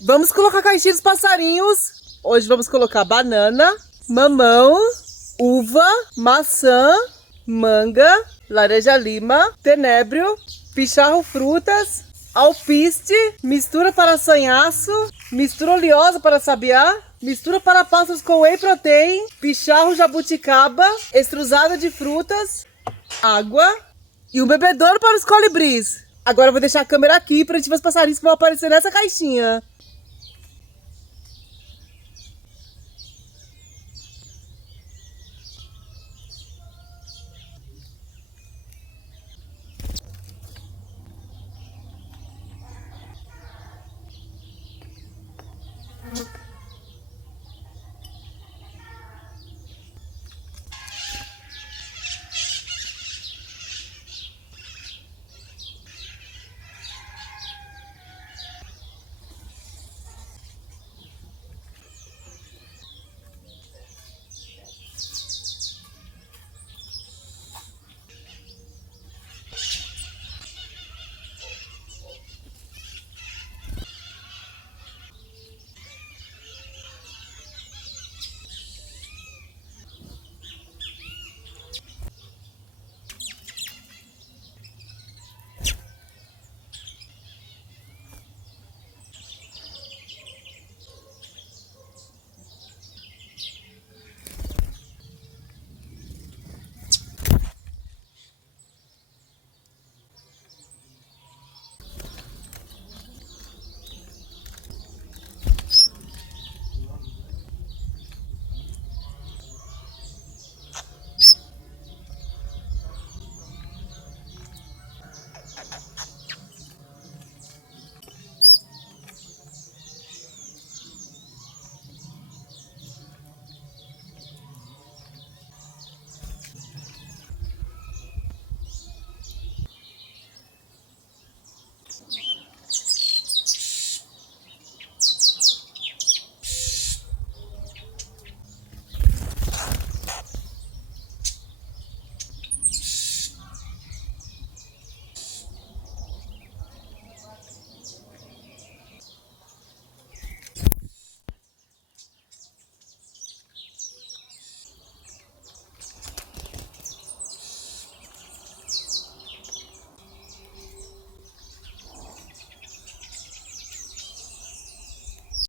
Vamos colocar a caixinha dos passarinhos. Hoje vamos colocar banana, mamão, uva, maçã, manga, laranja-lima, tenebro, picharro frutas, alpiste, mistura para sanhaço, mistura oleosa para sabiá, mistura para pássaros com whey protein, picharro jabuticaba, extrusada de frutas, água e um bebedouro para os colibris. Agora eu vou deixar a câmera aqui para a gente ver os passarinhos que vão aparecer nessa caixinha.